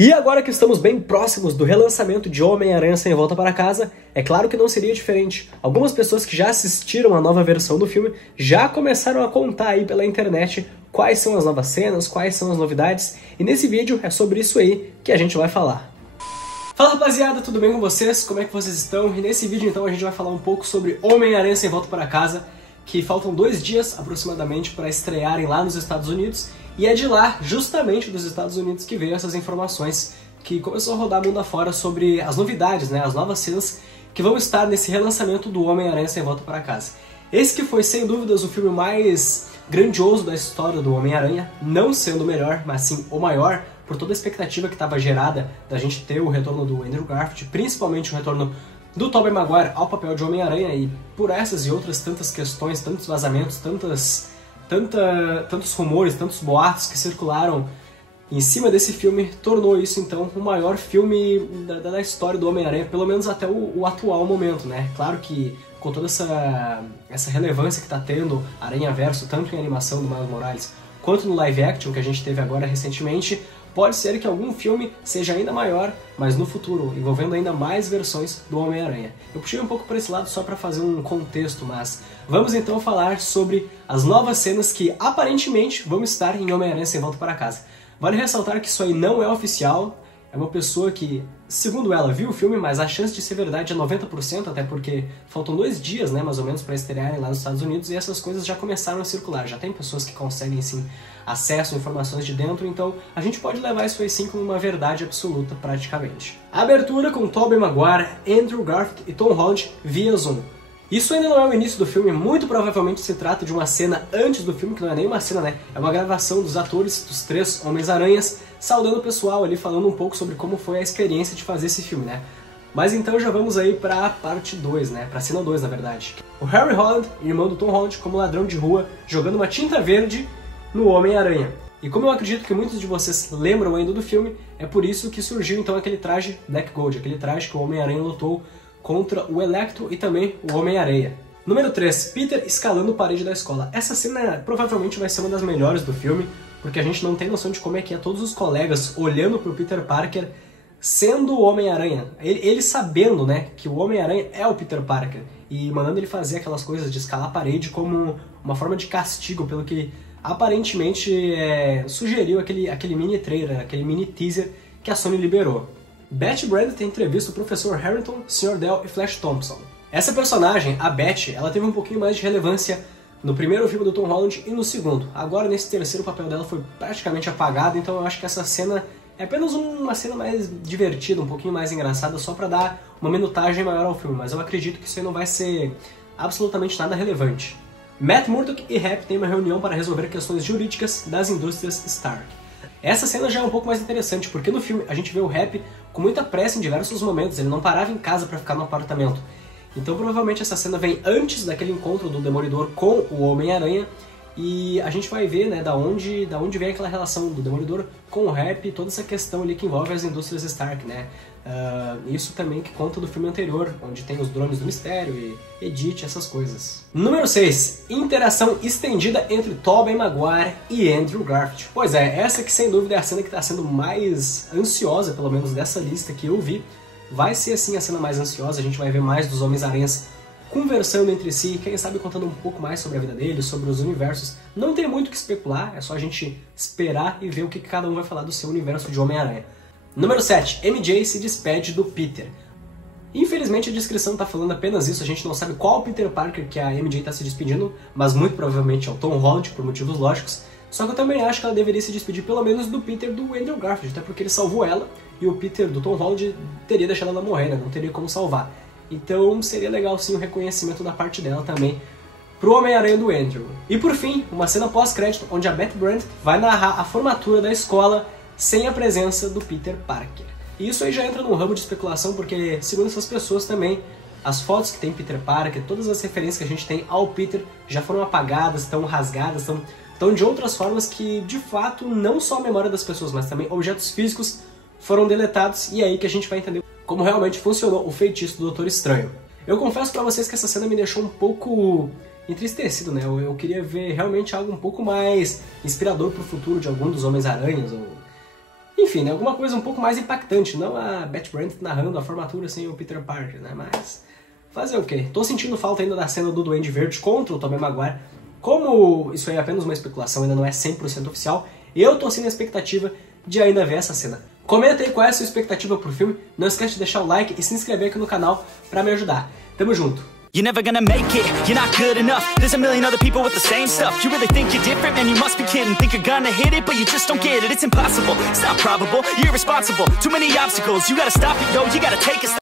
E agora que estamos bem próximos do relançamento de Homem-Aranha Sem Volta para Casa, é claro que não seria diferente. Algumas pessoas que já assistiram a nova versão do filme já começaram a contar aí pela internet quais são as novas cenas, quais são as novidades, e nesse vídeo é sobre isso aí que a gente vai falar. Fala rapaziada, tudo bem com vocês? Como é que vocês estão? E nesse vídeo então a gente vai falar um pouco sobre Homem-Aranha Sem Volta para Casa, que faltam 2 dias aproximadamente para estrearem lá nos Estados Unidos, e é de lá, justamente dos Estados Unidos, que veio essas informações que começou a rodar mundo afora sobre as novidades, né, as novas cenas que vão estar nesse relançamento do Homem-Aranha Sem Volta para Casa. Esse que foi, sem dúvidas, o filme mais grandioso da história do Homem-Aranha, não sendo o melhor, mas sim o maior, por toda a expectativa que estava gerada da gente ter o retorno do Andrew Garfield, principalmente o retorno do Tobey Maguire ao papel de Homem-Aranha, e por essas e outras tantas questões, tantos vazamentos, tantos rumores, tantos boatos que circularam em cima desse filme, tornou isso então o maior filme da história do Homem-Aranha, pelo menos até o atual momento, né? Claro que com toda essa relevância que está tendo Aranhaverso, tanto em animação do Miles Morales, quanto no live action que a gente teve agora recentemente, pode ser que algum filme seja ainda maior, mas no futuro, envolvendo ainda mais versões do Homem-Aranha. Eu puxei um pouco por esse lado só para fazer um contexto, mas vamos então falar sobre as novas cenas que aparentemente vão estar em Homem-Aranha Sem Volta para Casa. Vale ressaltar que isso aí não é oficial, é uma pessoa que, segundo ela, viu o filme, mas a chance de ser verdade é 90%, até porque faltam 2 dias, né, mais ou menos, para estrearem lá nos Estados Unidos, e essas coisas já começaram a circular. Já tem pessoas que conseguem, sim, acesso a informações de dentro, então a gente pode levar isso aí, sim, como uma verdade absoluta, praticamente. A abertura com Tobey Maguire, Andrew Garfield e Tom Holland via Zoom. Isso ainda não é o início do filme, muito provavelmente se trata de uma cena antes do filme, que não é nem uma cena, né? É uma gravação dos atores, dos 3 Homens-Aranhas, saudando o pessoal ali, falando um pouco sobre como foi a experiência de fazer esse filme, né? Mas então já vamos aí pra parte 2, né? Pra cena 2, na verdade. O Harry Holland, irmão do Tom Holland, como ladrão de rua, jogando uma tinta verde no Homem-Aranha. E como eu acredito que muitos de vocês lembram ainda do filme, é por isso que surgiu então aquele traje Black Gold, aquele traje que o Homem-Aranha lutou contra o Electro e também o Homem-Aranha. Número 3, Peter escalando a parede da escola. Essa cena provavelmente vai ser uma das melhores do filme, porque a gente não tem noção de como é que é todos os colegas olhando pro Peter Parker sendo o Homem-Aranha. Ele sabendo, né, que o Homem-Aranha é o Peter Parker e mandando ele fazer aquelas coisas de escalar a parede como uma forma de castigo, pelo que aparentemente sugeriu aquele mini trailer, aquele mini teaser que a Sony liberou. Betty Brant tem entrevista o Professor Harrington, Sr. Dell e Flash Thompson. Essa personagem, a Betty, ela teve um pouquinho mais de relevância no primeiro filme do Tom Holland e no segundo. Agora, nesse terceiro, o papel dela foi praticamente apagado, então eu acho que essa cena é apenas uma cena mais divertida, um pouquinho mais engraçada, só pra dar uma minutagem maior ao filme, mas eu acredito que isso aí não vai ser absolutamente nada relevante. Matt Murdock e Happy têm uma reunião para resolver questões jurídicas das indústrias Stark. Essa cena já é um pouco mais interessante, porque no filme a gente vê o Happy com muita pressa em diversos momentos, ele não parava em casa para ficar no apartamento. Então provavelmente essa cena vem antes daquele encontro do Demolidor com o Homem-Aranha, e a gente vai ver, né, da onde vem aquela relação do Demolidor com o Happy, toda essa questão ali que envolve as indústrias Stark, né? Isso também que conta do filme anterior, onde tem os drones do mistério e Edith, essas coisas. Número 6. Interação estendida entre Tobey Maguire e Andrew Garfield. Pois é, essa que sem dúvida é a cena que está sendo mais ansiosa, pelo menos dessa lista que eu vi. Vai ser assim a cena mais ansiosa, a gente vai ver mais dos Homens-Aranhas conversando entre si, quem sabe contando um pouco mais sobre a vida deles, sobre os universos. Não tem muito o que especular, é só a gente esperar e ver o que cada um vai falar do seu universo de Homem-Aranha. Número 7. MJ se despede do Peter. Infelizmente a descrição está falando apenas isso, a gente não sabe qual Peter Parker que a MJ está se despedindo, mas muito provavelmente é o Tom Holland, por motivos lógicos. Só que eu também acho que ela deveria se despedir pelo menos do Peter do Andrew Garfield, até porque ele salvou ela, e o Peter do Tom Holland teria deixado ela morrer, né? Não teria como salvar. Então seria legal sim o reconhecimento da parte dela também pro Homem-Aranha do Andrew. E por fim, uma cena pós-crédito onde a Betty Brant vai narrar a formatura da escola sem a presença do Peter Parker. E isso aí já entra num ramo de especulação, porque segundo essas pessoas também, as fotos que tem Peter Parker, todas as referências que a gente tem ao Peter já foram apagadas, estão rasgadas, estão de outras formas que de fato não só a memória das pessoas, mas também objetos físicos foram deletados, e é aí que a gente vai entender como realmente funcionou o feitiço do Doutor Estranho. Eu confesso pra vocês que essa cena me deixou um pouco entristecido, né? Eu queria ver realmente algo um pouco mais inspirador pro futuro de algum dos Homens-Aranhas, ou Enfim, né, alguma coisa um pouco mais impactante, não a Beth Brandt narrando a formatura sem o Peter Parker, né, mas fazer o quê? Tô sentindo falta ainda da cena do Duende Verde contra o Tobey Maguire. Como isso aí é apenas uma especulação, ainda não é 100% oficial, eu tô assim na expectativa de ainda ver essa cena. Comenta aí qual é a sua expectativa pro filme, não esquece de deixar o like e se inscrever aqui no canal pra me ajudar. Tamo junto! You're never gonna make it, you're not good enough. There's a million other people with the same stuff. You really think you're different? Man, you must be kidding. Think you're gonna hit it, but you just don't get it. It's impossible, it's not probable, you're irresponsible. Too many obstacles, you gotta stop it, yo, you gotta take a step.